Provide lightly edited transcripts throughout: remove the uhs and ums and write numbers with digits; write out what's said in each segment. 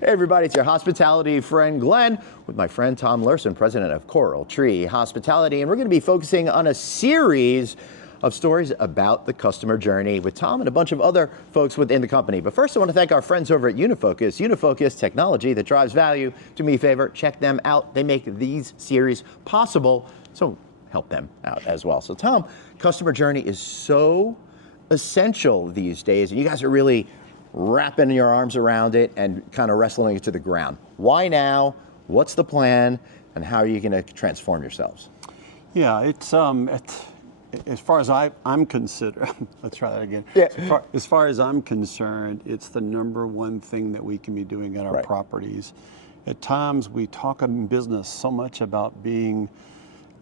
Hey everybody, it's your hospitality friend Glenn with my friend Tom Lerson, president of Coral Tree Hospitality, and we're going to be focusing on a series of stories about the customer journey with Tom and a bunch of other folks within the company. But first, I want to thank our friends over at Unifocus. Unifocus, technology that drives value. Do me a favor, check them out. They make these series possible, so help them out as well. So Tom, customer journey is so essential these days, and you guys are really wrapping your arms around it and kind of wrestling it to the ground. Why now? What's the plan? And how are you going to transform yourselves? Yeah, it's as far as I'm concerned, let's try that again. Yeah. As far as I'm concerned, it's the number one thing that we can be doing at our properties. At times we talk in business so much about being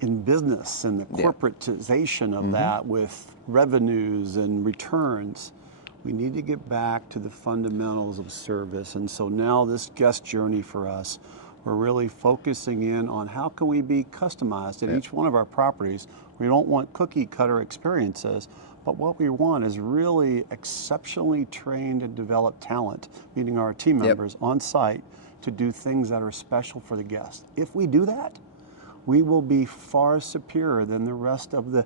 in business and the corporatization of that with revenues and returns. We need to get back to the fundamentals of service. And so now this guest journey for us, we're really focusing in on how can we be customized at each one of our properties. We don't want cookie cutter experiences, but what we want is really exceptionally trained and developed talent, meaning our team members on site, to do things that are special for the guest. If we do that, we will be far superior than the rest of the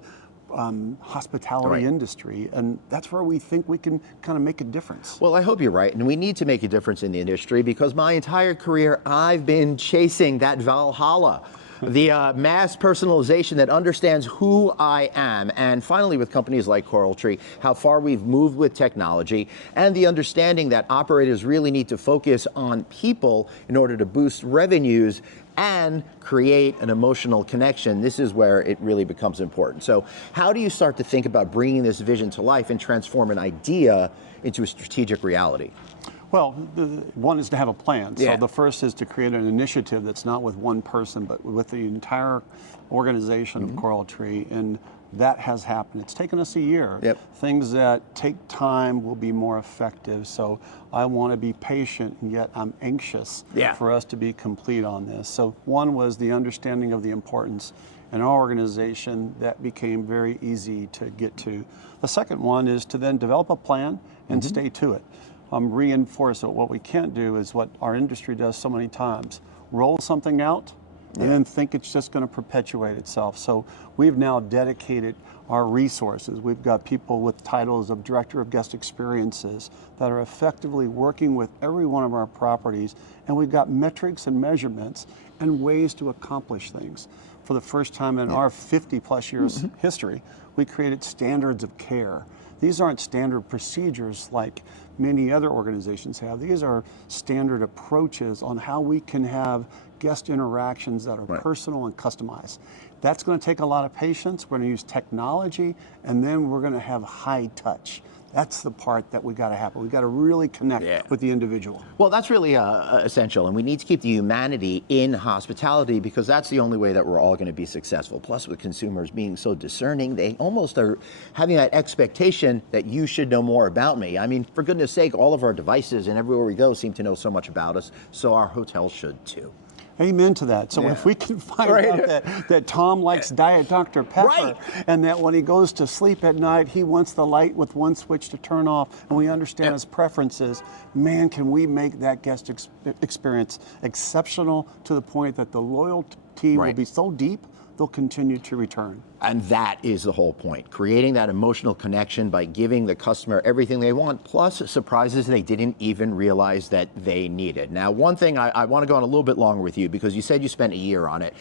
hospitality industry, and that's where we think we can kind of make a difference. Well, I hope you're right, and we need to make a difference in the industry because my entire career I've been chasing that Valhalla, the mass personalization that understands who I am, and finally with companies like Coral Tree, how far we've moved with technology and the understanding that operators really need to focus on people in order to boost revenues and create an emotional connection. This is where it really becomes important. So how do you start to think about bringing this vision to life and transform an idea into a strategic reality? Well, one is to have a plan. So the first is to create an initiative that's not with one person, but with the entire organization of Coral Tree, and that has happened. It's taken us a year. Things that take time will be more effective. So I want to be patient, and yet I'm anxious for us to be complete on this. So one was the understanding of the importance in our organization. That became very easy to get to. The second one is to then develop a plan and stay to it. Reinforce it. What we can't do is what our industry does so many times: roll something out and then think it's just going to perpetuate itself. So we've now dedicated our resources. We've got people with titles of Director of Guest Experiences that are effectively working with every one of our properties, and we've got metrics and measurements and ways to accomplish things. For the first time in our 50+ years history, we created standards of care. These aren't standard procedures like many other organizations have. These are standard approaches on how we can have guest interactions that are personal and customized. That's going to take a lot of patience. We're going to use technology, and then we're going to have high touch. That's the part that we got to happen. We got to really connect with the individual. Well, that's really essential, and we need to keep the humanity in hospitality because that's the only way that we're all going to be successful. Plus, with consumers being so discerning, they almost are having that expectation that you should know more about me. I mean, for goodness sake, all of our devices and everywhere we go seem to know so much about us, so our hotels should too. Amen to that. So if we can find out that Tom likes Diet Dr. Pepper, and that when he goes to sleep at night, he wants the light with one switch to turn off, and we understand his preferences, man, can we make that guest experience exceptional to the point that the loyalty will be so deep, they'll continue to return. And that is the whole point, creating that emotional connection by giving the customer everything they want, plus surprises they didn't even realize that they needed. Now, one thing I want to go on a little bit longer with you because you said you spent a year on it,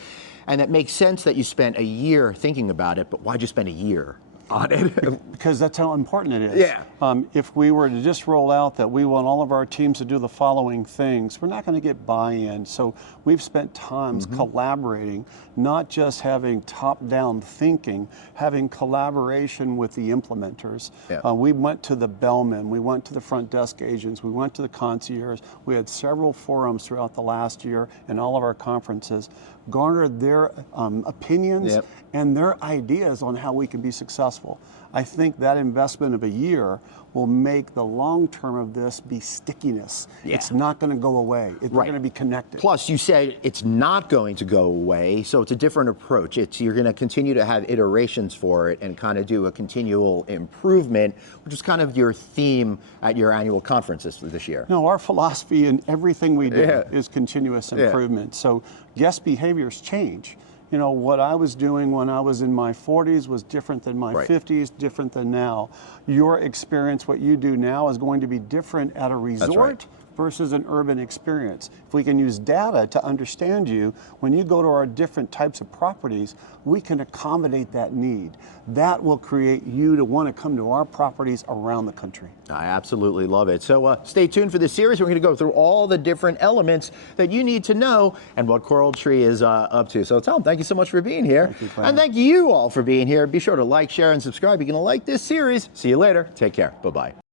and it makes sense that you spent a year thinking about it, but why'd you spend a year on it? Because that's how important it is. If we were to just roll out that we want all of our teams to do the following things, we're not going to get buy-in. So we've spent times collaborating, not just having top-down thinking, having collaboration with the implementers. We went to the bellmen, we went to the front desk agents, we went to the concierge. We had several forums throughout the last year in all of our conferences, garnered their opinions and their ideas on how we can be successful. successful. I think that investment of a year will make the long term of this be stickiness. Yeah. It's not going to go away. It's Right. going to be connected. Plus, you said it's not going to go away, so it's a different approach. You're going to continue to have iterations for it and kind of do a continual improvement, which is kind of your theme at your annual conferences this year. No, our philosophy in everything we do Yeah. is continuous Yeah. improvement. So guest behaviors change. You know, what I was doing when I was in my 40s was different than my Right. 50s, different than now. Your experience, what you do now, is going to be different at a resort right. versus an urban experience. If we can use data to understand you, when you go to our different types of properties, we can accommodate that need. That will create you to want to come to our properties around the country. I absolutely love it. So stay tuned for this series. We're going to go through all the different elements that you need to know and what Coral Tree is up to. So Tom, thank you so much for being here. Thank you, Glenn. And thank you all for being here. Be sure to like, share, and subscribe. You're going to like this series. See you later. Take care. Bye-bye.